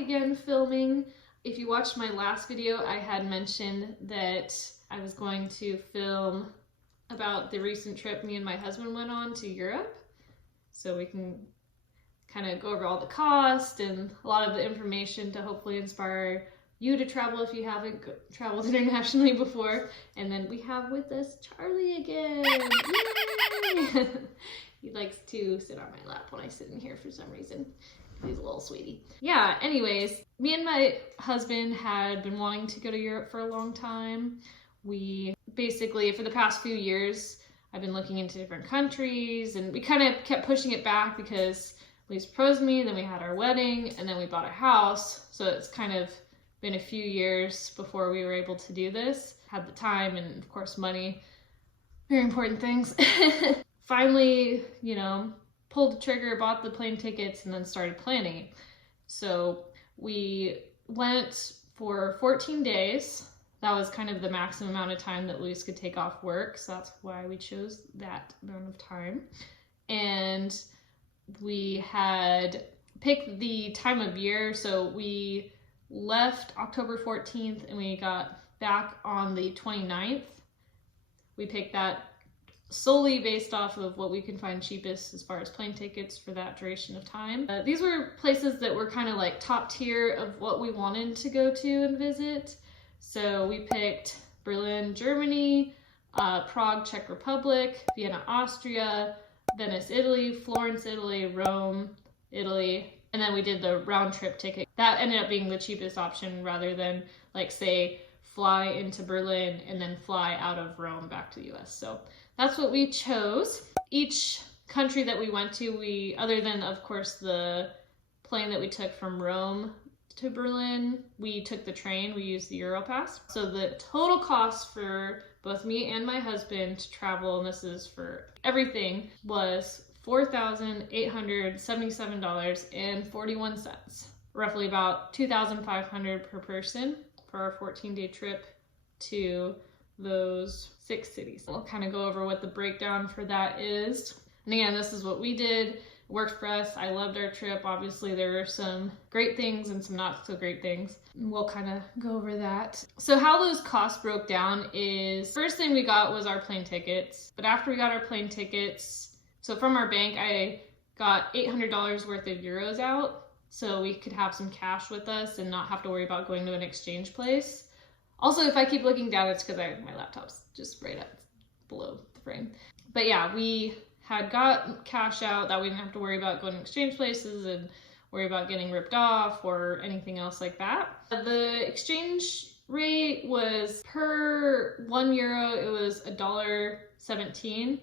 again filming. If you watched my last video, I had mentioned that I was going to film about the recent trip me and my husband went on to Europe. So we can kind of go over all the cost and a lot of the information to hopefully inspire you to travel if you haven't traveled internationally before. And then we have with us Charlie again. Yay! He likes to sit on my lap when I sit in here for some reason. He's a little sweetie. Yeah, anyways, me and my husband had been wanting to go to Europe for a long time. We basically, for the past few years, I've been looking into different countries, and we kind of kept pushing it back because Lise proposed me, then we had our wedding, and then we bought a house. So it's kind of been a few years before we were able to do this. Had the time and of course money, very important things. Finally, you know, pulled the trigger, bought the plane tickets, and then started planning. So we went for 14 days. That was kind of the maximum amount of time that Luis could take off work. So that's why we chose that amount of time. And we had picked the time of year. So we left October 14th and we got back on the 29th. We picked that solely based off of what we can find cheapest as far as plane tickets for that duration of time. These were places that were kind of like top tier of what we wanted to go to and visit. So we picked Berlin, Germany, Prague, Czech Republic, Vienna, Austria, Venice, Italy, Florence, Italy, Rome, Italy, and then we did the round trip ticket. That ended up being the cheapest option rather than like say fly into Berlin and then fly out of Rome back to the US. So that's what we chose. Each country that we went to, we, other than of course the plane that we took from Rome to Berlin, we took the train, we used the Europass. So the total cost for both me and my husband to travel, and this is for everything, was $4,877.41. Roughly about $2,500 per person for our 14-day trip to those 6 cities. I'll kind of go over what the breakdown for that is. And again, this is what we did. It worked for us. I loved our trip. Obviously, there were some great things and some not so great things. We'll kind of go over that. So how those costs broke down is, first thing we got was our plane tickets. But after we got our plane tickets, so from our bank, I got $800 worth of euros out so we could have some cash with us and not have to worry about going to an exchange place. Also, if I keep looking down, it's because my laptop's just right up below the frame. But yeah, we had got cash out that we didn't have to worry about going to exchange places and worry about getting ripped off or anything else like that. The exchange rate was per €1, it was $1.17.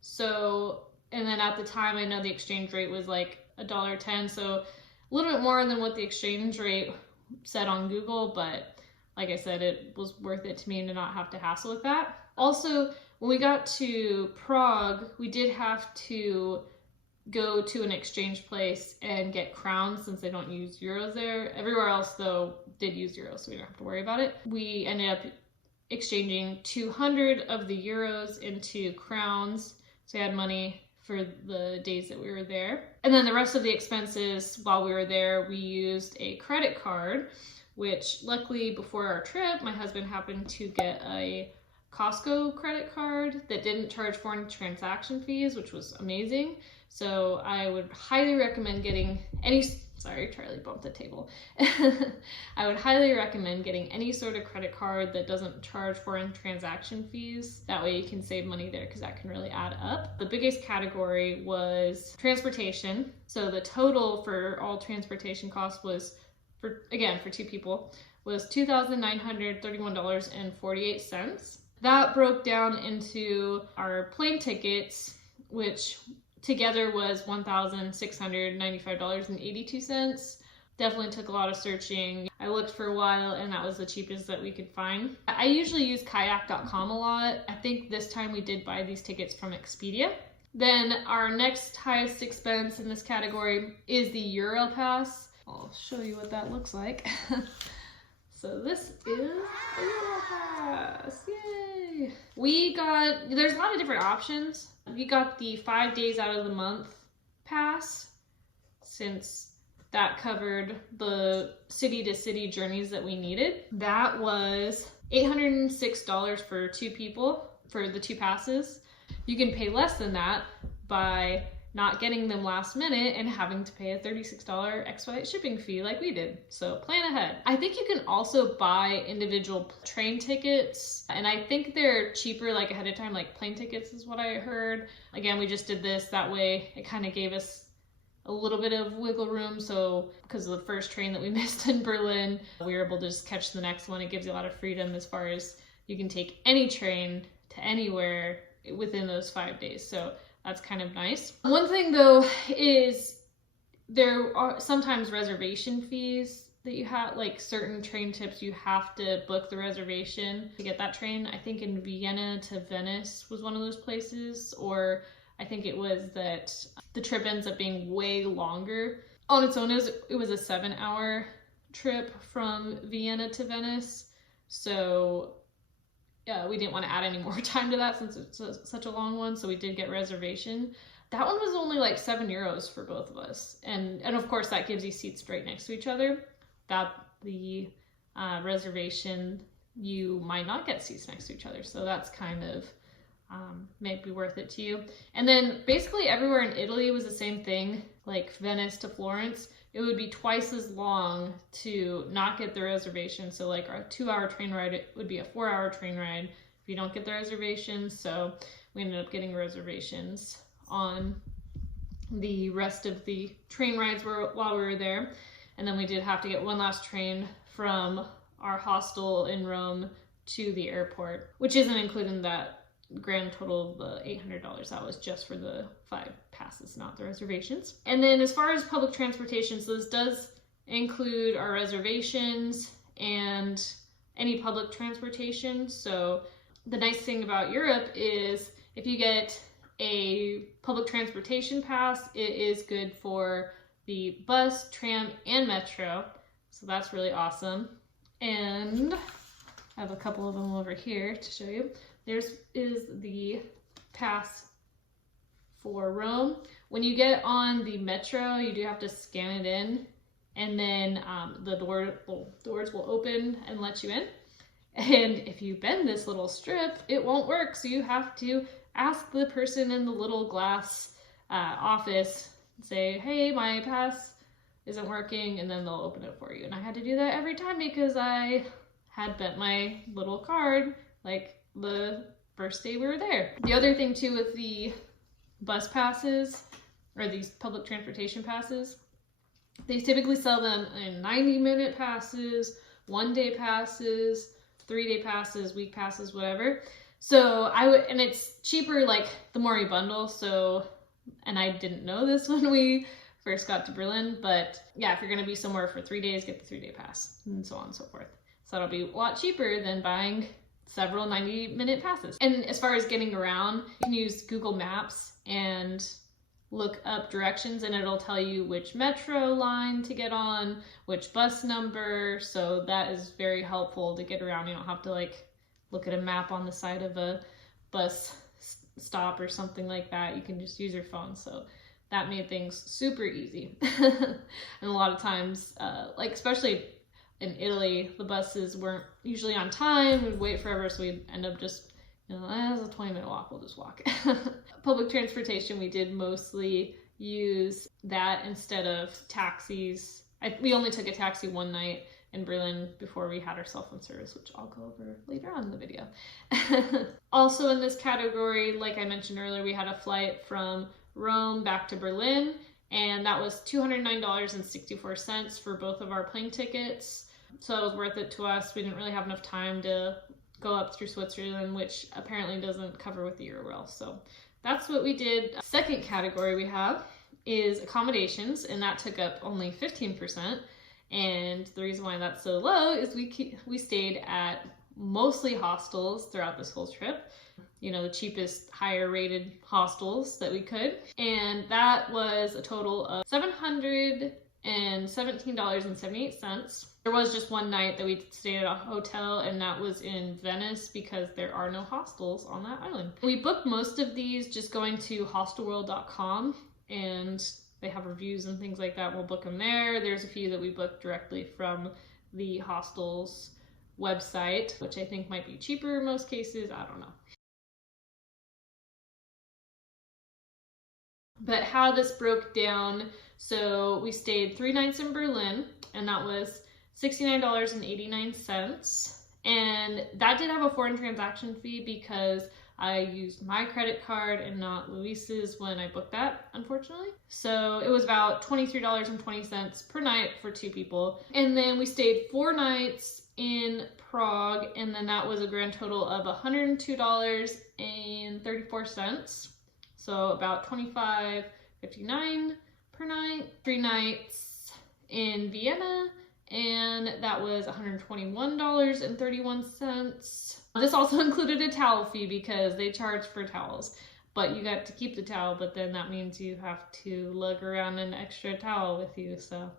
So, and then at the time, I know the exchange rate was like $1.10. So a little bit more than what the exchange rate said on Google, but like I said, it was worth it to me to not have to hassle with that. Also, when we got to Prague, we did have to go to an exchange place and get crowns since they don't use euros there. Everywhere else, though, did use euros, so we don't have to worry about it. We ended up exchanging 200 of the euros into crowns, so we had money for the days that we were there. And then the rest of the expenses while we were there, we used a credit card, which luckily before our trip, my husband happened to get a Costco credit card that didn't charge foreign transaction fees, which was amazing. So I would highly recommend getting sorry, Charlie bumped the table. I would highly recommend getting any sort of credit card that doesn't charge foreign transaction fees. That way you can save money there because that can really add up. The biggest category was transportation. So the total for all transportation costs was, for 2 people, was $2,931.48. That broke down into our plane tickets, which together was $1,695.82. Definitely took a lot of searching. I looked for a while and that was the cheapest that we could find. I usually use kayak.com a lot. I think this time we did buy these tickets from Expedia. Then our next highest expense in this category is the Europass. I'll show you what that looks like. So this is a Europass, yay! There's a lot of different options. We got the 5 days out of the month pass, since that covered the city-to-city journeys that we needed. That was $806 for 2 people for the 2 passes. You can pay less than that by not getting them last minute and having to pay a $36 expedite shipping fee like we did. So plan ahead. I think you can also buy individual train tickets, and I think they're cheaper like ahead of time, like plane tickets is what I heard. Again, we just did this that way. It kind of gave us a little bit of wiggle room. So because of the first train that we missed in Berlin, we were able to just catch the next one. It gives you a lot of freedom as far as you can take any train to anywhere within those 5 days. So that's kind of nice. One thing though is there are sometimes reservation fees that you have, like certain train trips you have to book the reservation to get that train. I think in Vienna to Venice was one of those places, or I think it was that the trip ends up being way longer. On its own, it was a 7-hour trip from Vienna to Venice. So we didn't want to add any more time to that since it's such a long one, so we did get reservation. That one was only like €7 for both of us, and of course that gives you seats right next to each other. Without the reservation, you might not get seats next to each other, so that's kind of may be worth it to you. And then basically everywhere in Italy was the same thing, like Venice to Florence. It would be twice as long to not get the reservation. So like our 2-hour train ride, it would be a 4-hour train ride if you don't get the reservation. So we ended up getting reservations on the rest of the train rides while we were there. And then we did have to get one last train from our hostel in Rome to the airport, which isn't included in that grand total of the $800. That was just for the 5 passes, not the reservations. And then as far as public transportation, so this does include our reservations and any public transportation. So the nice thing about Europe is if you get a public transportation pass, it is good for the bus, tram, and metro. So that's really awesome. And I have a couple of them over here to show you. There's the pass for Rome. When you get on the metro, you do have to scan it in, and then the doors will open and let you in. And if you bend this little strip, it won't work. So you have to ask the person in the little glass office, say, hey, my pass isn't working, and then they'll open it for you. And I had to do that every time because I had bent my little card like the first day we were there. The other thing too with the bus passes, or these public transportation passes, they typically sell them in 90-minute passes, 1-day passes, 3-day passes, week passes, whatever. So and it's cheaper like the more you bundle. So, and I didn't know this when we first got to Berlin, but yeah, if you're gonna be somewhere for 3 days, get the 3-day pass, and so on and so forth. So it'll be a lot cheaper than buying several 90-minute passes. And as far as getting around, you can use Google Maps and look up directions, and it'll tell you which metro line to get on, which bus number. So that is very helpful to get around. You don't have to like look at a map on the side of a bus stop or something like that. You can just use your phone. So that made things super easy. And a lot of times, like especially in Italy, the buses weren't usually on time. We'd wait forever, so we'd end up just, it's a 20-minute walk, we'll just walk. Public transportation, we did mostly use that instead of taxis. We only took a taxi one night in Berlin before we had our cell phone service, which I'll go over later on in the video. Also in this category, like I mentioned earlier, we had a flight from Rome back to Berlin, and that was $209.64 for both of our plane tickets. So it was worth it to us. We didn't really have enough time to go up through Switzerland, which apparently doesn't cover with the Eurail. So that's what we did. Second category we have is accommodations, and that took up only 15%. And the reason why that's so low is we stayed at mostly hostels throughout this whole trip. The cheapest, higher rated hostels that we could. And that was a total of $717.78. There was just one night that we stayed at a hotel, and that was in Venice because there are no hostels on that island. We booked most of these just going to hostelworld.com, and they have reviews and things like that, we'll book them there. There's a few that we book directly from the hostel's website, which I think might be cheaper in most cases. I don't know. But how this broke down, so we stayed 3 nights in Berlin, and that was $69.89. And that did have a foreign transaction fee because I used my credit card and not Luis's when I booked that, unfortunately. So it was about $23.20 per night for 2 people. And then we stayed 4 nights in Prague, and then that was a grand total of $102.34. So about $25.59 per night. 3 nights in Vienna, and that was $121.31. This also included a towel fee because they charge for towels, but you got to keep the towel, but then that means you have to lug around an extra towel with you, so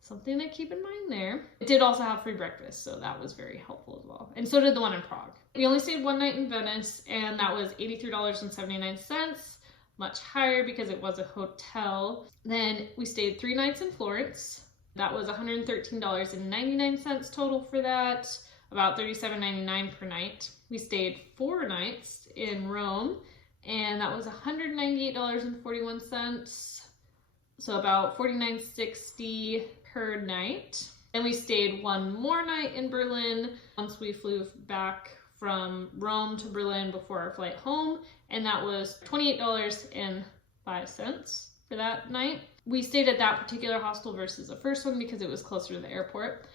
something to keep in mind there. It did also have free breakfast, so that was very helpful as well. And so did the one in Prague. We only stayed 1 night in Venice, and that was $83.79, much higher because it was a hotel. Then we stayed 3 nights in Florence. That was $113.99 total for that, about $37.99 per night. We stayed 4 nights in Rome, and that was $198.41, so about $49.60 per night. Then we stayed 1 more night in Berlin once we flew back from Rome to Berlin before our flight home, and that was $28.05 for that night. We stayed at that particular hostel versus the first one because it was closer to the airport.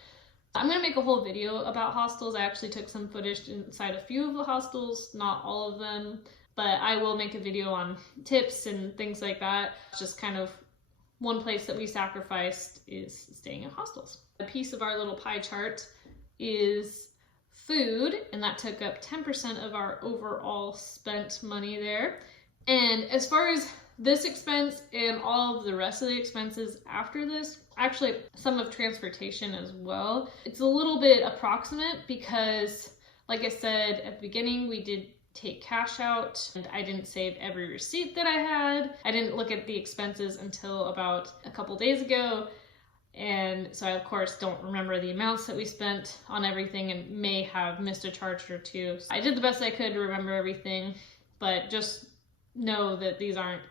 I'm going to make a whole video about hostels. I actually took some footage inside a few of the hostels, not all of them, but I will make a video on tips and things like that. Just kind of one place that we sacrificed is staying in hostels. A piece of our little pie chart is food, and that took up 10% of our overall spent money there. And as far as this expense and all of the rest of the expenses after this, actually some of transportation as well, it's a little bit approximate because, like I said at the beginning, we did take cash out, and I didn't save every receipt that I had. I didn't look at the expenses until about a couple days ago, and so I of course don't remember the amounts that we spent on everything and may have missed a charge or two. So I did the best I could to remember everything, but just know that these aren't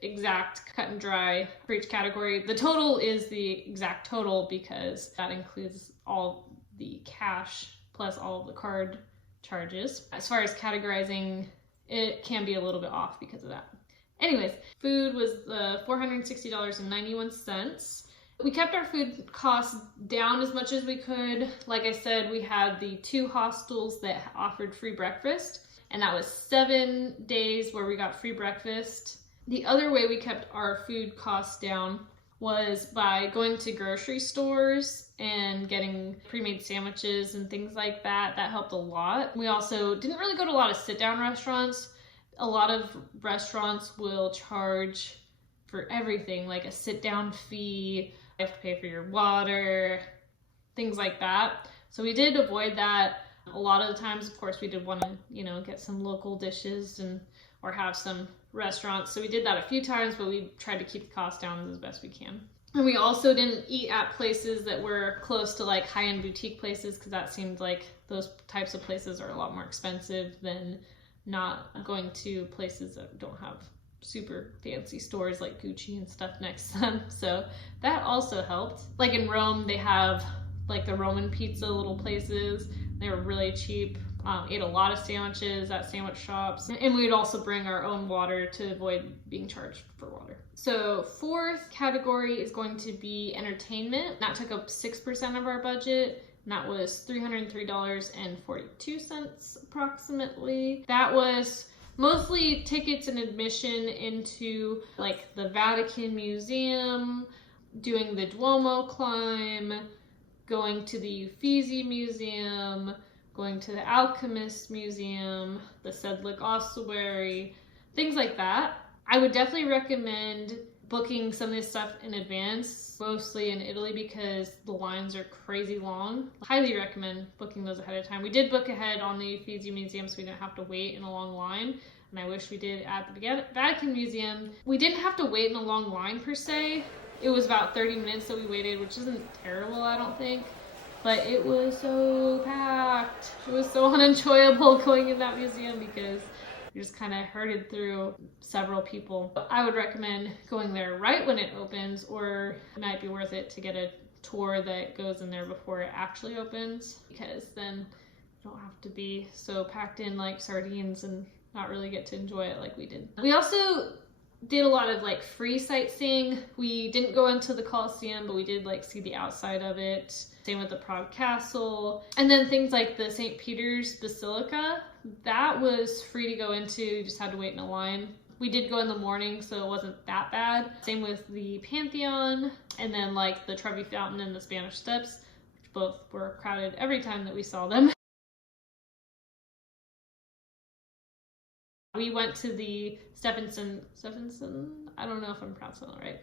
exact cut and dry for each category. The total is the exact total because that includes all the cash plus all of the card charges. As far as categorizing, it can be a little bit off because of that. Anyways, food was $460.91. We kept our food costs down as much as we could. Like I said, we had the 2 hostels that offered free breakfast, and that was 7 days where we got free breakfast. The other way we kept our food costs down was by going to grocery stores and getting pre-made sandwiches and things like that. That helped a lot. We also didn't really go to a lot of sit-down restaurants. A lot of restaurants will charge for everything, like a sit-down fee, you have to pay for your water, things like that. So we did avoid that. A lot of the times, of course, we did want to, get some local dishes or have some restaurants. So we did that a few times, but we tried to keep the cost down as best we can. And we also didn't eat at places that were close to like high-end boutique places because that seemed like those types of places are a lot more expensive than not going to places that don't have super fancy stores like Gucci and stuff next to them. So that also helped. Like in Rome, they have like the Roman pizza little places. They were really cheap. Ate a lot of sandwiches at sandwich shops, and we'd also bring our own water to avoid being charged for water. So 4th category is going to be entertainment. That took up 6% of our budget, and that was $303.42 approximately. That was mostly tickets and admission into like the Vatican Museum, doing the Duomo climb, going to the Uffizi Museum, going to the Alchemist Museum, the Sedlec Ossuary, things like that. I would definitely recommend booking some of this stuff in advance, mostly in Italy because the lines are crazy long. Highly recommend booking those ahead of time. We did book ahead on the Uffizi Museum so we didn't have to wait in a long line, and I wish we did at the Vatican Museum. We didn't have to wait in a long line per se. It was about 30 minutes that we waited, which isn't terrible, I don't think. But it was so packed. It was so unenjoyable going in that museum because you just kind of herded through several people. I would recommend going there right when it opens, or it might be worth it to get a tour that goes in there before it actually opens, because then you don't have to be so packed in like sardines and not really get to enjoy it like we did. We also did a lot of like free sightseeing. We didn't go into the Colosseum, but we did like see the outside of it. Same with the Prague Castle. And then things like the St. Peter's Basilica, that was free to go into, you just had to wait in a line. We did go in the morning, so it wasn't that bad. Same with the Pantheon, and then like the Trevi Fountain and the Spanish Steps, which both were crowded every time that we saw them. We went to the Stephenson, I don't know if I'm pronouncing that right,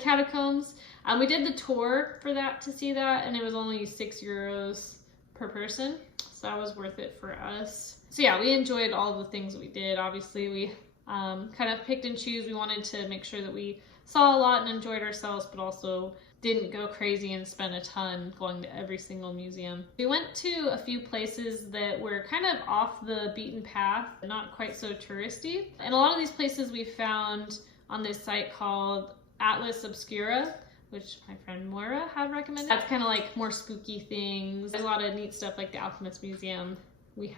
catacombs. We did the tour for that to see that, and it was only €6 per person, so that was worth it for us. So yeah, we enjoyed all the things that we did. Obviously, we kind of picked and choose. We wanted to make sure that we saw a lot and enjoyed ourselves, but also didn't go crazy and spend a ton going to every single museum. We went to a few places that were kind of off the beaten path, not quite so touristy. And a lot of these places we found on this site called Atlas Obscura, which my friend Moira had recommended. That's kind of like more spooky things. There's a lot of neat stuff like the Alchemist Museum we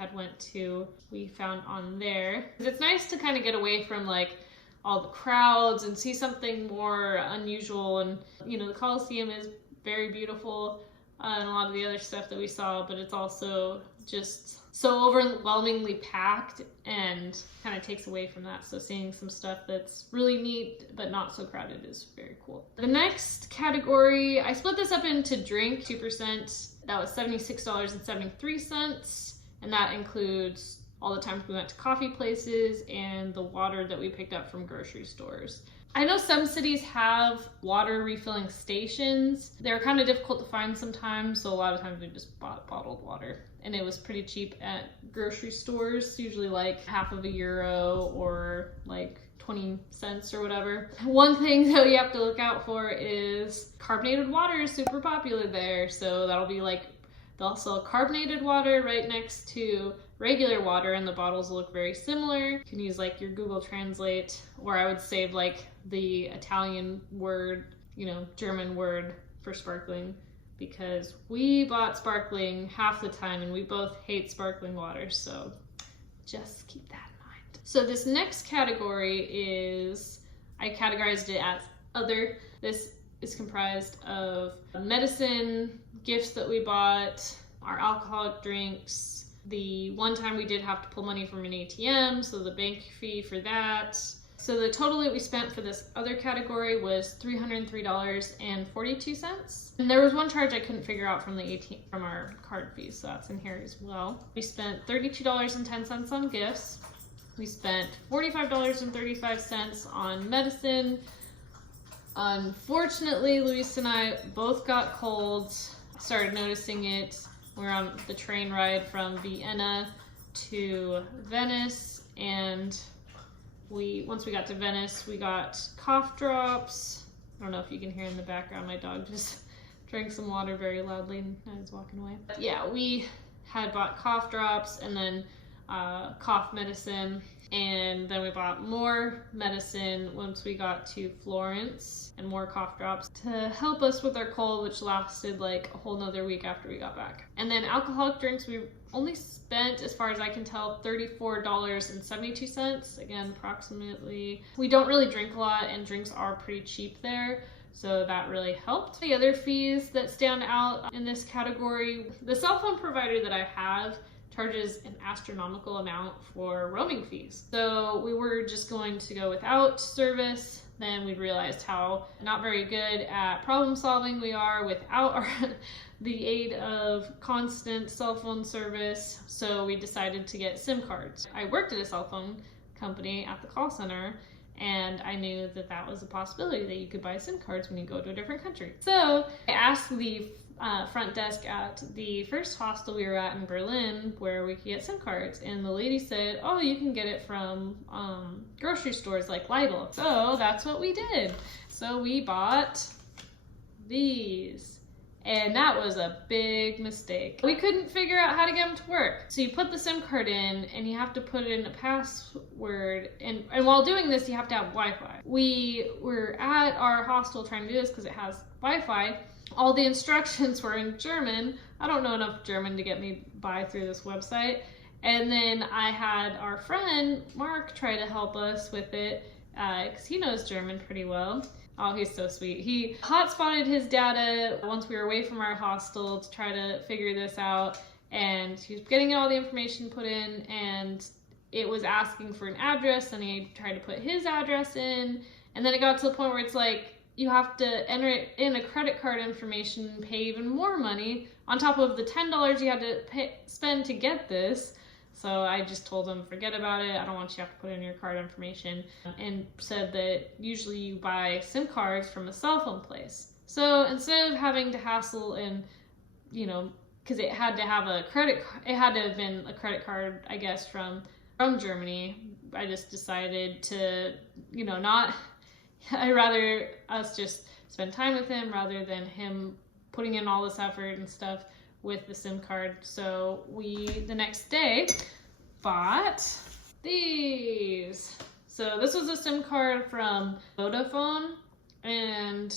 found on there. It's nice to kind of get away from like all the crowds and see something more unusual. And you know, the Colosseum is very beautiful and a lot of the other stuff that we saw, but it's also just so overwhelmingly packed and kind of takes away from that. So seeing some stuff that's really neat but not so crowded is very cool. The next category, I split this up into drink, 2%. That was $76.73, and that includes all the times we went to coffee places and the water that we picked up from grocery stores. I know some cities have water refilling stations. They're kind of difficult to find sometimes, so a lot of times we just bought bottled water. And it was pretty cheap at grocery stores, usually like €0.50 or like 20 cents or whatever. One thing that you have to look out for is carbonated water is super popular there. So that'll be like, they'll sell carbonated water right next to regular water, and the bottles look very similar. You can use like your Google Translate, or I would save like the Italian word, you know, German word for sparkling, because we bought sparkling half the time and we both hate sparkling water, so just keep that in mind. So this next category is, I categorized it as other. This is comprised of medicine, gifts that we bought, our alcoholic drinks. The one time we did have to pull money from an ATM, so the bank fee for that. So the total that we spent for this other category was $303.42. And there was one charge I couldn't figure out from the ATM, from our card fees, so that's in here as well. We spent $32.10 on gifts. We spent $45.35 on medicine. Unfortunately, Luis and I both got colds, started noticing it. We were on the train ride from Vienna to Venice, and once we got to Venice, we got cough drops. I don't know if you can hear in the background, my dog just drank some water very loudly and I was walking away. But yeah, we had bought cough drops and then cough medicine, and then we bought more medicine once we got to Florence, and more cough drops to help us with our cold, which lasted like a whole nother week after we got back. And then alcoholic drinks, we only spent, as far as I can tell, $34.72, again, approximately. We don't really drink a lot, and drinks are pretty cheap there, so that really helped. The other fees that stand out in this category, the cell phone provider that I have charges an astronomical amount for roaming fees. So we were just going to go without service. Then we realized how not very good at problem solving we are without the aid of constant cell phone service. So we decided to get SIM cards. I worked at a cell phone company at the call center, And I knew that that was a possibility, that you could buy SIM cards when you go to a different country. So I asked the front desk at the first hostel we were at in Berlin where we could get SIM cards, and the lady said, oh, you can get it from grocery stores like Lidl. So that's what we did. So we bought these. And that was a big mistake. We couldn't figure out how to get them to work. So you put the SIM card in and you have to put in a password. And while doing this, you have to have Wi-Fi. We were at our hostel trying to do this because it has Wi-Fi. All the instructions were in German. I don't know enough German to get me by through this website. And then I had our friend, Mark, try to help us with it because he knows German pretty well. Oh, he's so sweet. He hotspotted his data once we were away from our hostel to try to figure this out, and he was getting all the information put in, and it was asking for an address, and he tried to put his address in, and then it got to the point where it's like, you have to enter in a credit card information and pay even more money on top of the $10 you had to spend to get this. So I just told him, forget about it. I don't want you to have to put in your card information, and said that usually you buy SIM cards from a cell phone place. So instead of having to hassle and, you know, because it had to have a it had to have been a credit card, I guess, from Germany, I just decided to, you know, I'd rather us just spend time with him rather than him putting in all this effort and stuff with the SIM card. So we, the next day, bought these. So this was a SIM card from Vodafone, and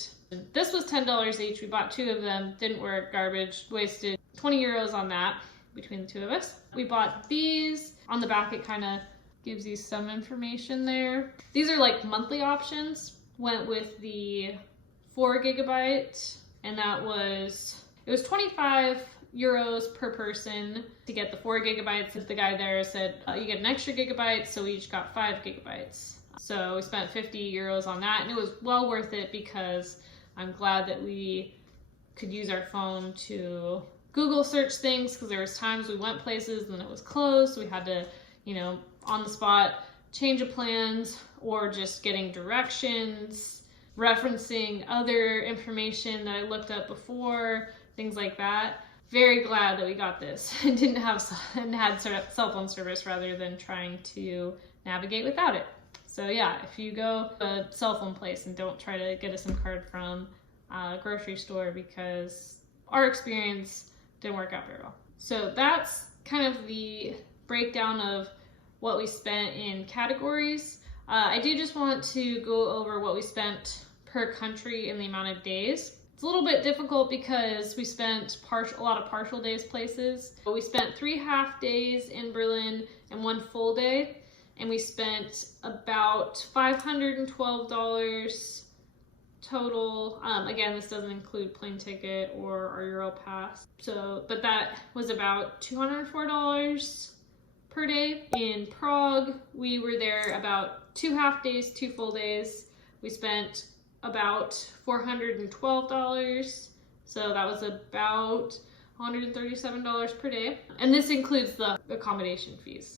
this was $10 each. We bought 2 of them, didn't work, garbage, wasted 20 euros on that between the 2 of us. We bought these. On the back it kind of gives you some information there. These are like monthly options. Went with the 4 gigabyte, and it was 25 euros per person to get the 4 gigabytes. The guy there said you get an extra gigabyte, so we each got 5 gigabytes. So we spent 50 euros on that, and it was well worth it because I'm glad that we could use our phone to Google search things, because there was times we went places and it was closed, so we had to, you know, on the spot change of plans, or just getting directions, referencing other information that I looked up before, things like that. Very glad that we got this and had cell phone service rather than trying to navigate without it. So yeah, if you go to a cell phone place, and don't try to get a SIM card from a grocery store, because our experience didn't work out very well. So that's kind of the breakdown of what we spent in categories. I do just want to go over what we spent per country in the amount of days. It's a little bit difficult because we spent a lot of partial days places. But we spent 3 half days in Berlin and 1 full day, and we spent about $512 total. Again, this doesn't include plane ticket or our Euro pass. But that was about $204 per day. In Prague, we were there about 2 half days, 2 full days. We spent about $412. So that was about $137 per day. And this includes the accommodation fees.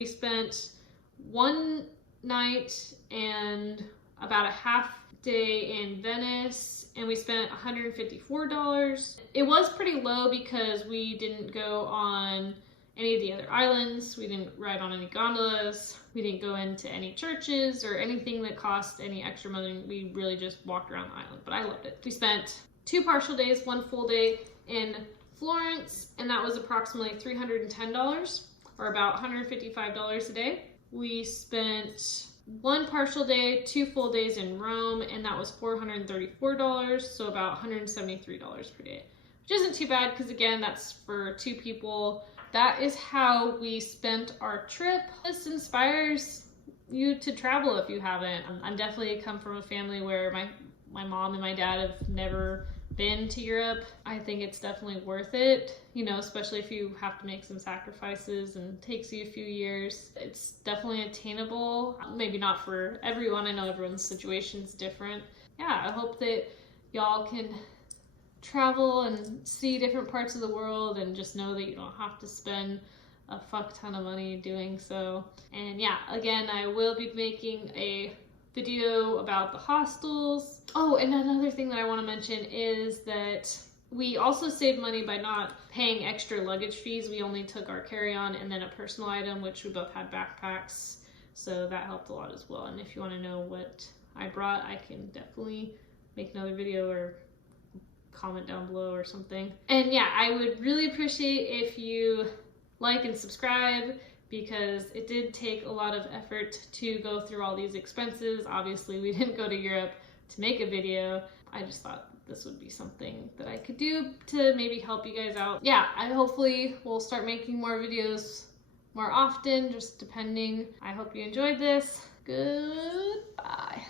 We spent 1 night and about a half day in Venice, and we spent $154. It was pretty low because we didn't go on any of the other islands, we didn't ride on any gondolas, we didn't go into any churches or anything that cost any extra money. We really just walked around the island, but I loved it. We spent 2 partial days, 1 full day in Florence, and that was approximately $310, or about $155 a day. We spent 1 partial day, 2 full days in Rome, and that was $434, so about $173 per day, which isn't too bad because, again, that's for 2 people. That is how we spent our trip. This inspires you to travel if you haven't. I'm definitely come from a family where my mom and my dad have never been to Europe. I think it's definitely worth it, you know, especially if you have to make some sacrifices and it takes you a few years. It's definitely attainable. Maybe not for everyone. I know everyone's situation's different. Yeah, I hope that y'all can travel and see different parts of the world, and just know that you don't have to spend a fuck ton of money doing so. And yeah, again, I will be making a video about the hostels. Oh, and another thing that I want to mention is that we also saved money by not paying extra luggage fees. We only took our carry-on and then a personal item, which we both had backpacks, so that helped a lot as well. And if you want to know what I brought, I can definitely make another video or comment down below or something. And yeah, I would really appreciate if you like and subscribe, because it did take a lot of effort to go through all these expenses. Obviously, we didn't go to Europe to make a video. I just thought this would be something that I could do to maybe help you guys out. Yeah, I hopefully will start making more videos more often, just depending. I hope you enjoyed this. Goodbye.